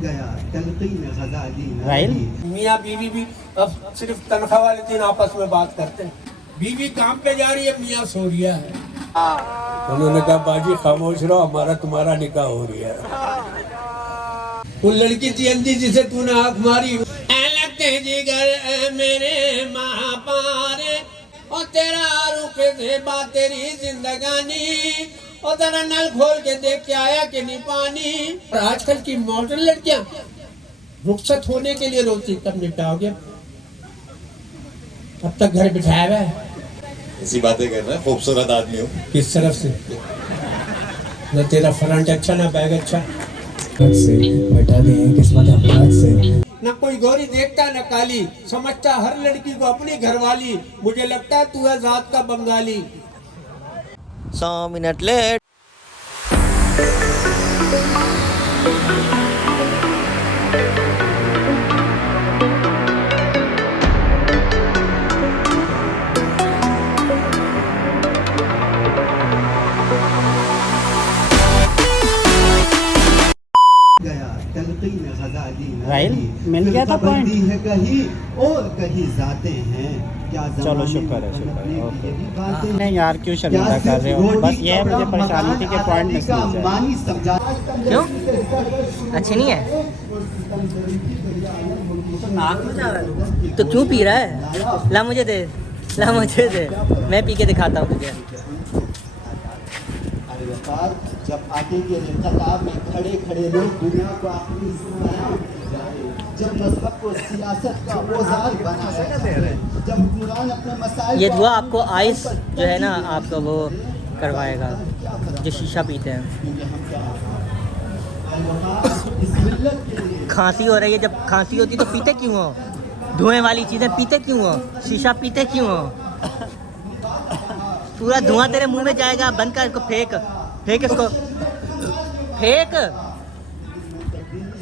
गया तलकीन ग़ज़ाली राइल मियाँ बीवी भी अब सिर्फ तनख्वाह वाले दिन आपस में बात करते हैं। बीवी काम पे जा रही है, मियाँ सो रिया है। उन्होंने कहा बाजी खामोश रहो, हमारा तुम्हारा निकाह हो रहा है। वो लड़की थी अंधी जिसे तूने आँख मारी, लगते जिगर मेरे महापारे और तेरा रुखे से बात तेरी जिंदगानी और तेरा नल खोल के देख के आया कि नहीं पानी। और आजकल की मॉडर्न लड़कियां रुखसत होने के लिए रोती, कब निपटाओगे? अब तक घर बिठाया हुआ है। ऐसी बातें कर रहा है, खूबसूरत आदमी हो। किस तरफ से? न तेरा फ्रंट अच्छा ना बैग अच्छा। से बता दें किस्मत अपराध से। न कोई गौरी देखता न काली, समझता हर लड़की को अपनी घरवाली। मुझे लगता है तू है जात का बंगाली। 100 minute late. गया तलकीन ग़ज़ाली राइल मिल गया था पॉइंट है कहीं और कहीं जाते हैं क्या। चलो शुक्र है ओके। नहीं यार क्यों शर्मिंदा कर रहे हो? बस ये है मुझे परेशानी थी कि पॉइंट मिस हो जाए। क्यों अच्छी नहीं है तो क्यों पी रहा है? ला मुझे दे, ला मुझे दे, मैं पी के दिखाता हूँ तुझे। जब आगे के कतार में खड़े खड़े लोग दुनिया को आखिरी जब मज़हब को सियासत का औजार बनाया, जब कुरान अपने मसाइल ये धुआं आपको आइस जो है ना आपका वो करवाएगा जो शीशा पीते हैं। खांसी हो रही है, जब खांसी होती तो पीते क्यों हो? धुएं वाली चीज़ें पीते क्यों हो? शीशा पीते क्यों हो? पूरा धुआं तेरे मुंह में जाएगा। बंद कर इसको, फेंक फेंक इसको, फेंक।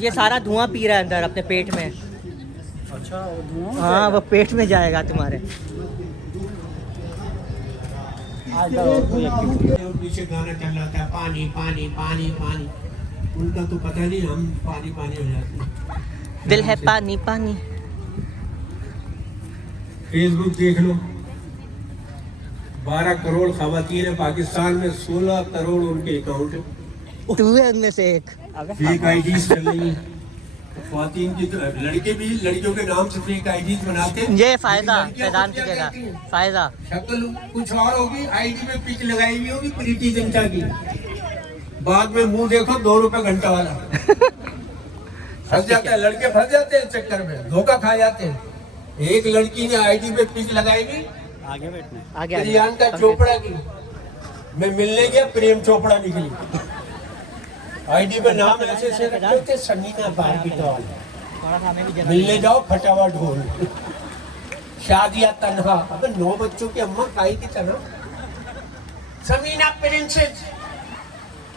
ये सारा धुआं पी रहा है अंदर अपने पेट में। अच्छा वो धुआं हाँ वो पेट में जाएगा तुम्हारे। पीछे गाना चल रहा था, पानी पानी पानी पानी। उनका तो पता नहीं, हम पानी पानी हो जाते हैं। दिल है पानी पानी। फेसबुक देख लो, 12 करोड़ खवातीन है पाकिस्तान में, 16 करोड़ उनके अकाउंट है। तू है उनमें से एक। फेक आईडीज चल रही है खवातीन की। तो लड़के भी लड़कियों के नाम से फेक आईडीज बनाते हैं। ये फायदा फैजान की जगह फायदा। शक्ल कुछ और होगी, आईडी में पिक लगाई हुई होगी प्रीति जिंटा की। बाद में मुंह देखो 2 रुपए घंटा वाला। फंस जाता है, लड़के फंस जाते हैं चक्कर में, धोखा खा जाते हैं। एक लड़की ने आईडी पे पिक लगाई हुई आगे बैठना आगे प्रियंका चोपड़ा की। मैं मिलने गया, प्रेम चोपड़ा निकली। आईडी पे नाम ऐसे से रखे थे, समीना बारबीटॉल। मिलने जाओ, फटावा ढोल। शादिया तन्हा। अबे 9 बच्चों की अम्मा काई की तरह। समीना प्रिंसेस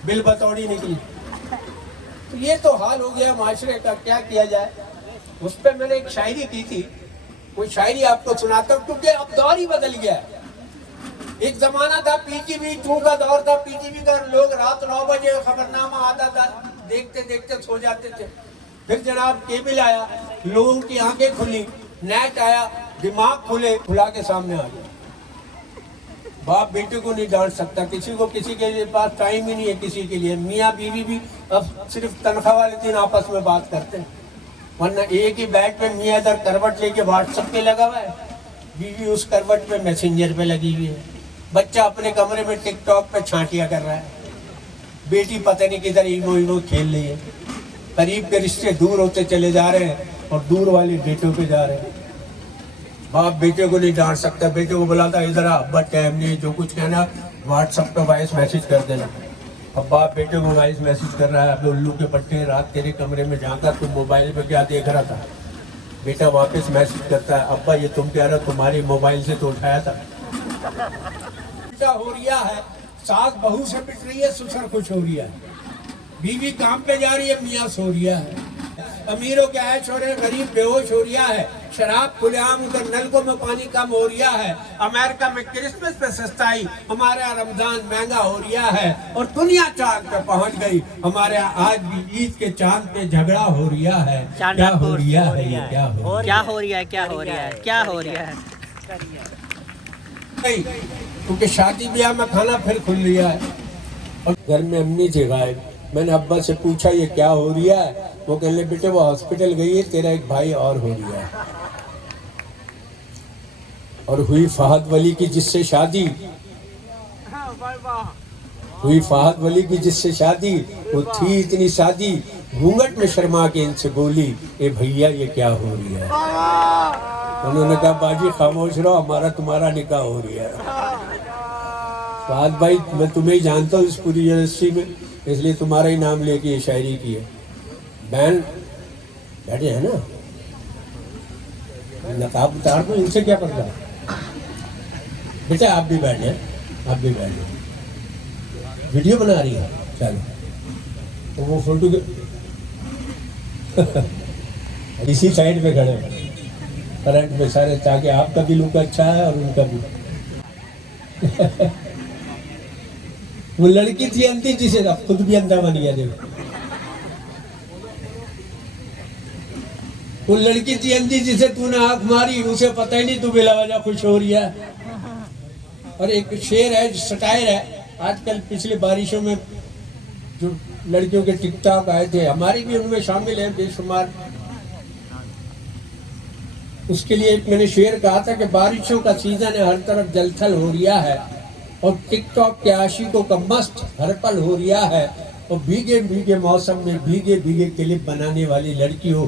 बिल बतौड़ी निकली। तो ये तो हाल हो गया माशरे का, क्या किया जाए। उस पर मैंने एक शायरी की थी, वो शायरी आपको सुनाता हूँ, क्योंकि अब दौर ही बदल गया है। एक जमाना था पीटीवी 2 का दौर था। पीटीवी का लोग रात 9 बजे खबरनामा आता था, देखते देखते सो जाते थे। फिर जनाब केबल आया, लोगों की आंखें खुली, नेट आया, दिमाग खुले, खुला के सामने आ गया। बाप बेटे को नहीं डांट सकता, किसी को किसी के पास टाइम ही नहीं है किसी के लिए। मियाँ बीवी भी अब सिर्फ तनख्वाह वाले दिन आपस में बात करते हैं, वरना एक ही बेड पे मियाँ इधर करवट लेके व्हाट्सएप पे लगा हुआ है, बीवी उस करवट पे मैसेंजर पे लगी हुई है। बच्चा अपने कमरे में टिकटॉक पे छांटिया कर रहा है, बेटी पता नहीं किधर इनो खेल रही है। करीब के रिश्ते दूर होते चले जा रहे हैं और दूर वाले डेटों पे जा रहे हैं। बाप बेटे को नहीं डांट सकता, बेटे को बुलाता इधर आ, अब्बा टाइम नहीं, जो कुछ कहना व्हाट्सएप पे वॉइस मैसेज कर देना। अब बाप बेटे को वॉइस मैसेज कर रहा है, अब उल्लू के पट्टे, रात तेरे कमरे में झांका, तुम मोबाइल पे क्या देख रहा था? बेटा वापस मैसेज करता है, अब्बा ये तुम कह रहे तुम्हारी मोबाइल से तो उठाया था। हो रिया है, सास बहू से पिट रही है, ससुर खुश हो रिया है, बीवी काम पे जा रही है, मियाँ सो रिया है। अमीरों के ऐश हो रहे, गरीब बेहोश हो रहा है, शराब खुलेआम, उधर नलकों में पानी कम हो रहा है, अमेरिका में क्रिसमस पे सस्ताई, हमारे यहाँ रमजान महंगा हो रहा है, और दुनिया चांद पे पहुंच गई, हमारे यहाँ आज भी ईद के चांद पे झगड़ा हो रहा है। क्या हो रहा है, ये क्या हो रहा है, क्या हो रहा है, क्या हो रहा है, क्या हो रहा है? क्योंकि शादी ब्याह में खाना फिर खुल लिया है, और घर में अम्मी थे गायब। मैंने अब्बा से पूछा ये क्या हो रहा है, वो कहने बेटे वो हॉस्पिटल गई है, तेरा एक भाई और हो रहा है। और हुई फहद वली की जिससे शादी, हुई फहद वली की जिससे शादी, वो थी इतनी शादी, घूंघट में शर्मा के इनसे बोली, ए भैया ये क्या हो रहा है। उन्होंने कहा बाजी खामोश रहो, हमारा तुम्हारा निकाह हो रहा है। फहद भाई मैं तुम्हें ही जानता हूँ इस पूरी यूनिवर्सिटी में, इसलिए तुम्हारा ही नाम लेके ये शायरी की है। बहन बैठे है ना, नकाब उतार दो, इनसे क्या पड़ता है। बेटा आप भी बैठे, आप भी बैठे, वीडियो बना रही है, चलो तो वो फोटो इसी साइड पे खड़े करंट में सारे, ताकि आपका भी लुक अच्छा है और उनका भी। वो लड़की थी अंधी, जिसे अब खुद भी अंधा बन गया। देखो वो लड़की थी अंधी जिसे तूने आंख मारी, उसे पता ही नहीं तू बिला वजह खुश हो रही है। और एक शेर है, सटायर है, आजकल पिछले बारिशों में जो लड़कियों के टिकटॉक आए थे, हमारी भी उनमें शामिल है बेशुमार। उसके लिए मैंने शेर कहा था कि बारिशों का सीजन है, हर तरफ जलथल हो रहा है, और टिकटॉक के आशिकों का मस्त हर पल हो रहा है, और भीगे भीगे मौसम में भीगे भीगे क्लिप बनाने वाली लड़की हो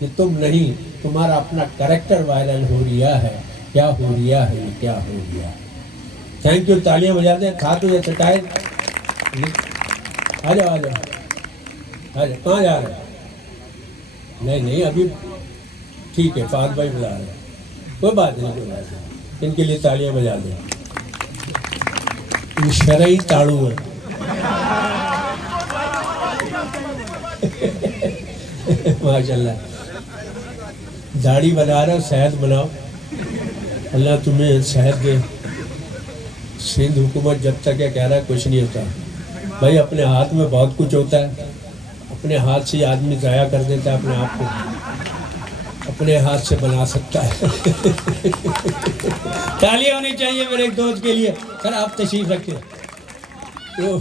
कि तुम नहीं, तुम्हारा अपना कैरेक्टर वायरल हो रहा है। क्या हो रहा है, ये क्या हो रहा है। थैंक यू, तालियां बजा दें। खा तो ये चटाए, आ जाओ आ जाओ आ जाओ। कहाँ जा रहे हैं? नहीं नहीं अभी ठीक है, फहद भाई बुला रहे हैं, कोई बात नहीं, कोई बात नहीं। इनके लिए तालियां बजा दें। ये शरई ताड़ू है। माशाल्लाह, दाढ़ी बना रहे हो, सेहत बनाओ, अल्लाह तुम्हें सेहत दे। सिंध हुकूमत जब तक ये कह रहा है कुछ नहीं होता भाई, अपने हाथ में बहुत कुछ होता है, अपने हाथ से आदमी ज़ाया कर देता है अपने आप को, अपने हाथ से बना सकता है। तालियां होनी चाहिए मेरे एक दोस्त के लिए। सर आप तशरीफ रखिए। तो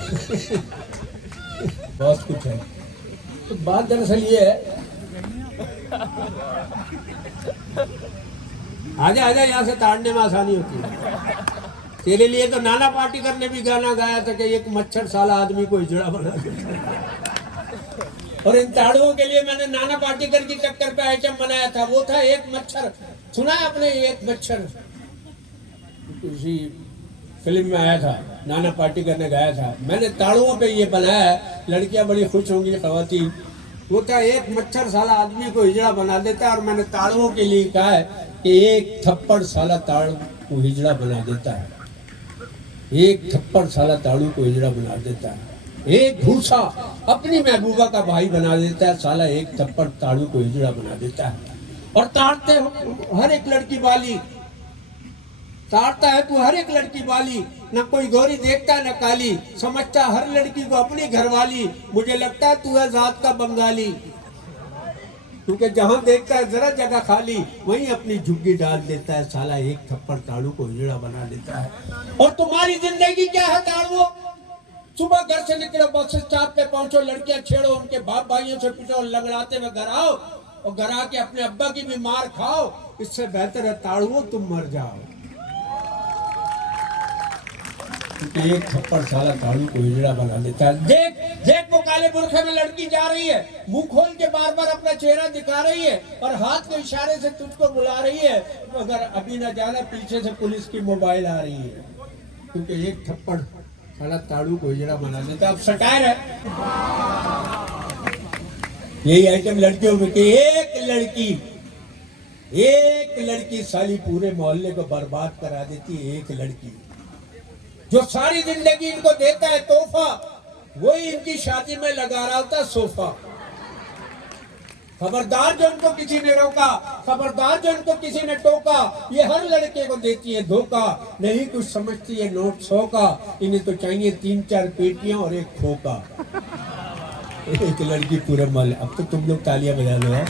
बहुत कुछ है। तो बात दरअसल ये है, आजा आजा, यहाँ से ताड़ने में आसानी होती है। तेरे लिए तो नाना पाटेकर ने भी गाना गाया था कि एक मच्छर साला आदमी को हिजड़ा बना देता। और इन ताड़ुओं के लिए मैंने नाना पाटेकर की टक्कर पे आइटम बनाया था, वो था एक मच्छर। सुना है आपने एक मच्छर? किसी फिल्म में आया था, नाना पाटेकर ने गाया था। मैंने ताड़ुओं पे ये बनाया है, लड़कियां बड़ी खुश होंगी, खवातीन। वो था एक मच्छर साला आदमी को हिजड़ा बना देता है, और मैंने ताड़ुओं के लिए कहा है कि एक थप्पड़ साला ताड़ू को हिजड़ा बना देता है। एक थप्पड़ साला ताड़ू को हिजड़ा बना देता है। एक भूसा अपनी महबूबा का भाई बना देता है, साला एक थप्पड़ ताड़ू को हिजड़ा बना देता है। और ताड़ते हर एक लड़की वाली, ताड़ता है तू हर एक लड़की वाली, न कोई गोरी देखता है न काली, समझता हर लड़की को अपनी घरवाली, मुझे लगता है तू है जात का बंगाली। क्योंकि जहां देखता है जरा जगह खाली, वहीं अपनी झुग्गी डाल देता है, साला एक थप्पड़ ताड़ू को हिजड़ा बना देता है। और तुम्हारी जिंदगी क्या है ताड़ू? सुबह घर से निकलो, बस स्टॉप पे पहुंचो, लड़कियां छेड़ो, उनके बाप भाइयों से पिटो, लगड़ाते हुए घर आओ, और घर आके अपने अब्बा की भी मार खाओ। इससे बेहतर है ताड़ुओ तुम मर जाओ। क्योंकि एक थप्पड़ साला ताड़ू को हिजड़ा बना देता है। देख देख, वो काले बुरखे में लड़की जा रही है, मुंह खोल के बार बार अपना चेहरा दिखा रही है, और हाथ के इशारे से तुझको बुला रही है। अगर अभी न जाना, पीछे से पुलिस की मोबाइल आ रही है। क्योंकि एक थप्पड़ साला ताड़ू को हिजड़ा बना देता है। अब सटायर है, यही आइटम लड़कियों में कि एक लड़की साली पूरे मोहल्ले को बर्बाद करा देती है। एक लड़की जो सारी जिंदगी इनको देता है तोहफा, वही इनकी शादी में लगा रहा होता सोफा। खबरदार जो इनको किसी ने रोका, खबरदार जो इनको किसी ने टोका, ये हर लड़के को देती है धोखा, नहीं कुछ समझती है नोट 100 का, इन्हें तो चाहिए 3-4 पेटियां और एक खोका। एक लड़की पूरा माल। अब तो तुम लोग तालियां बजा लो यार।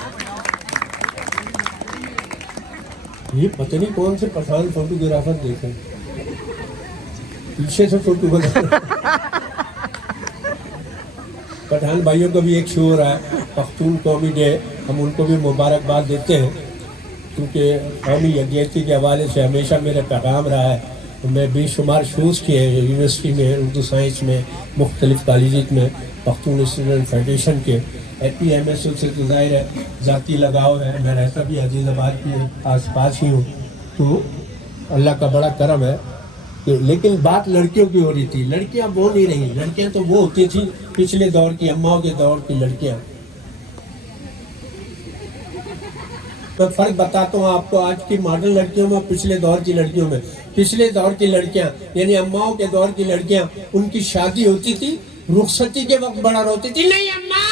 ये पता नहीं कौन से पठान फोटोग्राफर देखे, पीछे से फोटो बना। पठान भाइयों का भी एक शो हो रहा है, पख्तून कौमी डे, हम उनको भी मुबारकबाद देते हैं, क्योंकि कौमी यकजहती के हवाले से हमेशा मेरा पैगाम रहा है। तो मैं बेशुमार शोज़ किए हैं यूनिवर्सिटी में, उर्दू साइंस में, मुख्तलिफ कॉलेज में, पख्तून स्टूडेंट फेडरेशन के APMSO से तो ज़ाहिर है ज़ाती लगाव है, मैं रहता भी अजीज़ाबाद के आसपास ही हूँ, तो अल्लाह का बड़ा करम है। लेकिन बात लड़कियों की हो रही थी, लड़कियां वो नहीं रही, लड़कियां तो वो होती थी पिछले दौर की, अम्माओं के दौर की लड़कियां। मैं फर्क बताता हूँ आपको आज की मॉडर्न लड़कियों में, पिछले दौर की लड़कियों में। पिछले दौर की लड़कियां यानी अम्माओं के दौर की लड़कियां, उनकी शादी होती थी, रुखसती के वक्त बड़ा रोती थी, नहीं अम्मा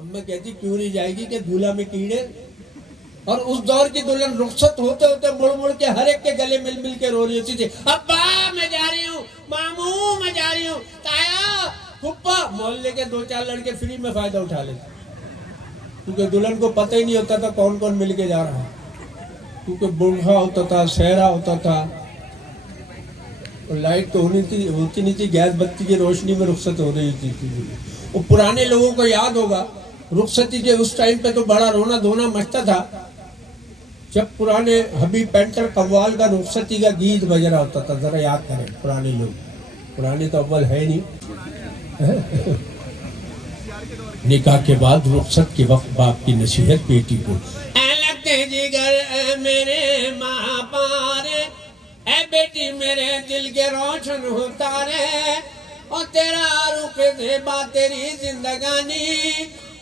अम्मा कहती क्यों नहीं जाएगी कि दूल्हा में कीड़े। और उस दौर की दुल्हन रुखसत होते होते मुड़ मुड़ के हर एक के गले मिल मिल के रो रही होती थी, अब्बा मैं जा रही हूँ, मामू मैं जा रही हूँ, ताया फुप्पा। मोहल्ले के 2-4 लड़के फ्री में फायदा उठा लेते, क्योंकि दुल्हन को पता ही नहीं होता था कौन कौन मिल के जा रहा है, क्योंकि बुढ़ा होता था, सहरा होता था, और लाइट तो होती नहीं थी, गैस बत्ती की रोशनी में रुखसत हो रही थी। और पुराने लोगों को याद होगा रुखसती के उस टाइम पे तो बड़ा रोना धोना मचता था, जब पुराने हबीब पेंटर कव्वाल का रुखसती का गीत बज रहा होता था। जरा याद करें पुराने लोग, पुराने तो अव्वल है नहीं। निकाह के बाद रुखसत के वक्त बाप की नसीहत बेटी को, लगते जिगर मेरे माँ पारे, ऐ बेटी मेरे दिल के रोशन होता रे, और तेरा रुख से बात तेरी जिंदगानी,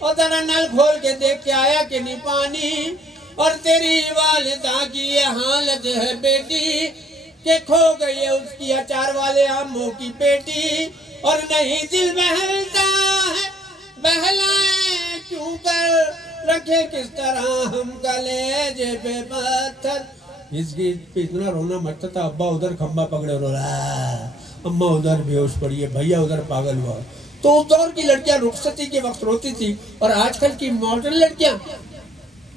और तेरा नल खोल के देख के आया कि नहीं पानी, और तेरी वालिदा की ये हालत है बेटी के खो गई है उसकी अचार वाले आमों की बेटी, और नहीं दिल बहलता है बहलाए क्यों कर, रखे किस तरह हम कलेजे पे पत्थर। इस गीत पे इतना रोना मचता था, अब्बा उधर खंबा पकड़े रो रहा, अम्मा उधर बेहोश पड़ी है, भैया उधर पागल हुआ। तो उस दौर की लड़कियां रुखसती के वक्त रोती थी, और आजकल की मॉडर्न लड़कियां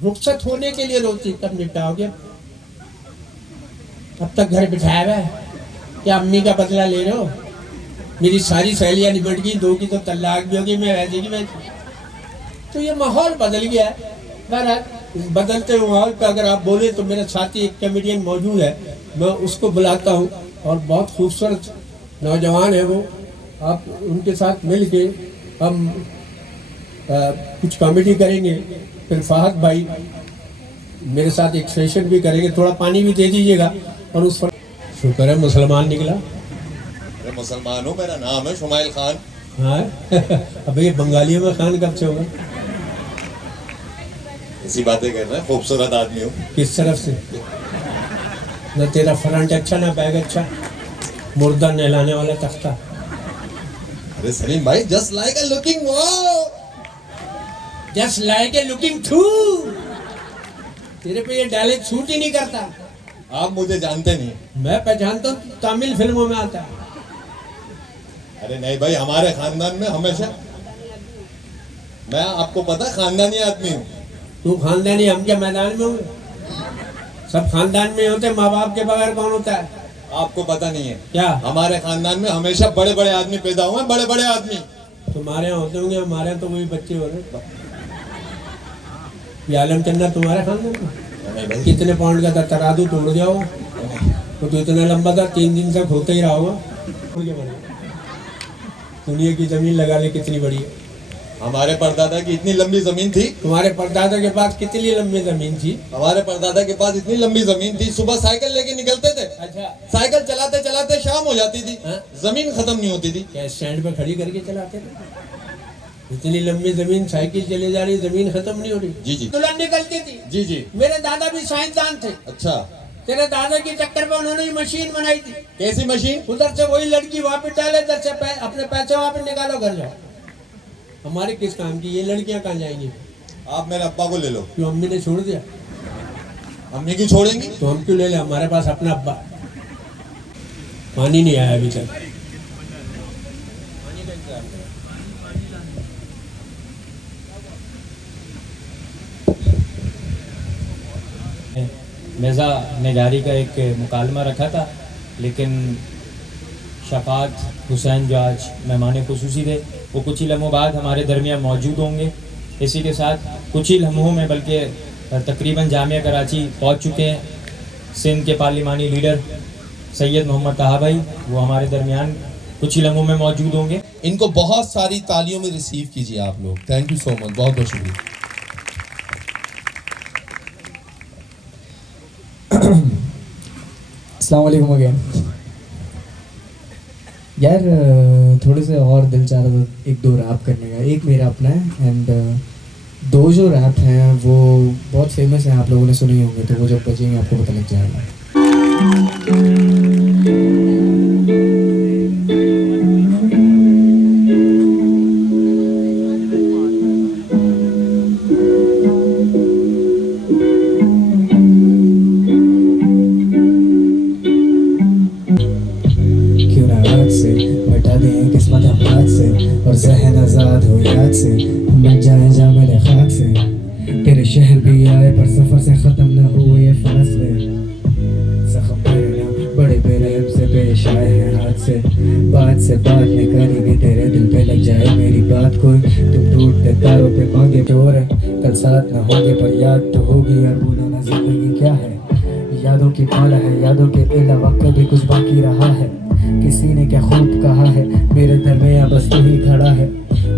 रुखसत होने के लिए रोती। कब निपटाओगे? अब तक घर बिठाया हुआ है, क्या अम्मी का बदला ले रहे हो? मेरी सारी सहेलियां निपट गई, 2 की तो तलाक भी होगी, मैं वैसे की वैसे। तो ये माहौल बदल गया है। बहरहाल बदलते माहौल पर अगर आप बोले तो मेरे साथी एक कॉमेडियन मौजूद है, मैं उसको बुलाता हूँ, और बहुत खूबसूरत नौजवान है वो। आप उनके साथ मिल के हम कुछ कॉमेडी करेंगे, फिर फहद भाई मेरे साथ एक सेशन भी करेंगे, थोड़ा पानी भी दे दीजिएगा। और उस पर शुक्र है मुसलमान निकला। अरे मुसलमान हूँ, मेरा नाम है शुमाइल खान। हाँ अब ये बंगालियों में खान कब से होगा? इसी बातें कर रहे हैं, खूबसूरत आदमी हूँ। किस तरफ से? न तेरा फ्रंट अच्छा ना बैग अच्छा, मुर्दा नहलाने वाला तख्ता। अरे सलीम भाई, जस्ट लाइक अ लुकिंग वो, just like a looking through. तेरे पे ये डायलॉग सूट ही नहीं करता। आप मुझे जानते नहीं। मैं पहचानता हूँ, तमिल फिल्मों में आता है। अरे नहीं भाई, हमारे खानदान में हमेशा, मैं आपको पता है खानदानी आदमी हूँ। तू खानदानी, हम क्या मैदान में होंगे? सब खानदान में होते, माँ बाप के बगैर कौन होता है? आपको पता नहीं है क्या? हमारे खानदान में हमेशा बड़े बड़े आदमी पैदा हुए, बड़े बड़े आदमी। तुम्हारे यहाँ होते होंगे, हमारे यहाँ तो वही बच्चे हो रहे। ये आलम चन्ना तुम्हारे खानदान में? कितने पाउंड का था? तराजू तोड़ गया होगा तो इतना लंबा था, 3 दिन तक होता ही रहा होगा। दुनिया की जमीन लगा ले कितनी बड़ी है। हमारे परदादा की इतनी लंबी जमीन थी। तुम्हारे परदादा के पास कितनी लंबी जमीन थी? हमारे परदादा के पास इतनी लंबी जमीन थी, सुबह साइकिल लेके निकलते थे। अच्छा। साइकिल चलाते चलाते शाम हो जाती थी। हाँ? जमीन खत्म नहीं होती थी। क्या स्टैंड पे खड़ी करके चलाते थे? इतनी लंबी जमीन, साइकिल चले जा रही, जमीन खत्म नहीं हो रही। जी जी। दुल्हन निकलती थी। जी जी। मेरे दादा भी साइंसदान थे। अच्छा। तेरे दादा के चक्कर में उन्होंने ही मशीन बनाई थी। कैसी मशीन? उधर से वही लड़की वहां पे डाले, इधर से अपने पैसे वहां पे निकालो, घर जाओ। हमारे किस काम की ये लड़कियां कहाँ जाएंगी? आप मेरे अब्बा को ले लो। क्यों, अम्मी ने छोड़ दिया? अम्मी क्यों छोड़ेंगी? तो हम क्यों ले ले, हमारे पास अपना अब्बा। पानी नहीं आया अभी तक। मिर्ज़ा ने गाड़ी का एक मुकालमा रखा था, लेकिन शफात हुसैन जो आज मेहमान खुसूसी थे वो कुछ ही लम्हों बाद हमारे दरमियान मौजूद होंगे। इसी के साथ कुछ ही लम्हों में बल्कि तकरीबन जामिया कराची पहुंच चुके हैं सिंध के पार्लिमानी लीडर सैयद मोहम्मद ताहा भाई, वो हमारे दरमियान कुछ ही लम्हों में मौजूद होंगे। इनको बहुत सारी तालियों में रिसीव कीजिए आप लोग। थैंक यू सो मच, बहुत बहुत शुक्रिया। अस्सलाम वालेकुम अगेन। यार थोड़े से और दिल चाह रहा था एक दो रैप करने का। एक मेरा अपना है एंड दो जो रैप हैं वो बहुत फेमस हैं, आप लोगों ने सुने ही होंगे, तो वो जब बजेंगे आपको पता लग जाएगा। किस्मत हम हाथ से और ज़हन आज़ाद हो याद से, मच जाए जा मेरे खाक से। तेरे शहर भी आए पर सफ़र से ख़त्म न हुए ये फासले। ज़ख्म मेरे ना बड़े बेरहम से पेश आए हैं हाथ से बात नहीं करेंगे, तेरे दिल पे लग जाए मेरी बात कोई। तुम टूटते तारों पे मांगे चोर है, कल साथ न होंगे पर याद तो होगी। यार भूलना ज़िंदगी क्या है, यादों की माला है, यादों के अलावा कभी कुछ बाकी रहा है। किसी ने क्या खूब कहा है, मेरे दरमियाँ बस तू ही खड़ा है।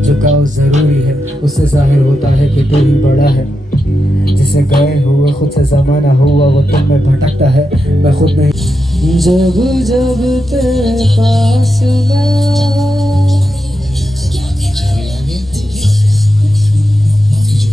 झुकाव ज़रूरी है, उससे जाहिर होता है कि तू ही बड़ा है। जिसे गए हुए खुद से ज़माना हुआ वो तुम में भटकता है, मैं खुद नहीं। जब जब तेरे पास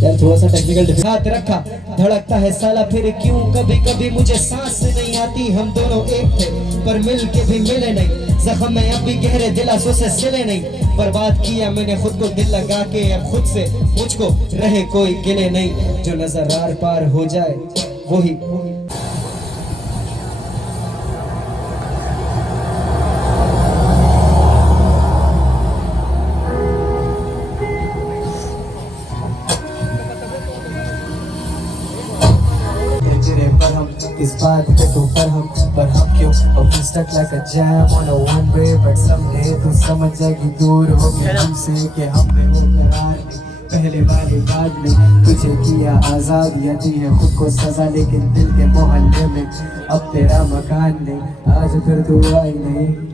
यार थोड़ा सा टेक्निकल हाथ रखा धड़कता है साला फिर क्यों, कभी कभी मुझे सांस नहीं आती। हम दोनों एक थे पर मिल के भी मिले नहीं, जख्म में अब भी गहरे दिलासों से सिले नहीं। बर्बाद किया मैंने खुद को दिल लगा के, अब खुद से मुझको रहे कोई गिले नहीं। जो नजर आर पार हो जाए वही इस बात पे तो पर हम क्यों अब stuck like a jam on a one way, but someday तू समझ जाएगी दूर होगी हमसे कि हम बेकरार नहीं। पहले वाली बात नहीं तुझे किया आज़ाद, या दी है खुद को सजा, लेकिन दिल के मोहल्ले में अब तेरा मकान नहीं। आज फिर तू आई नहीं।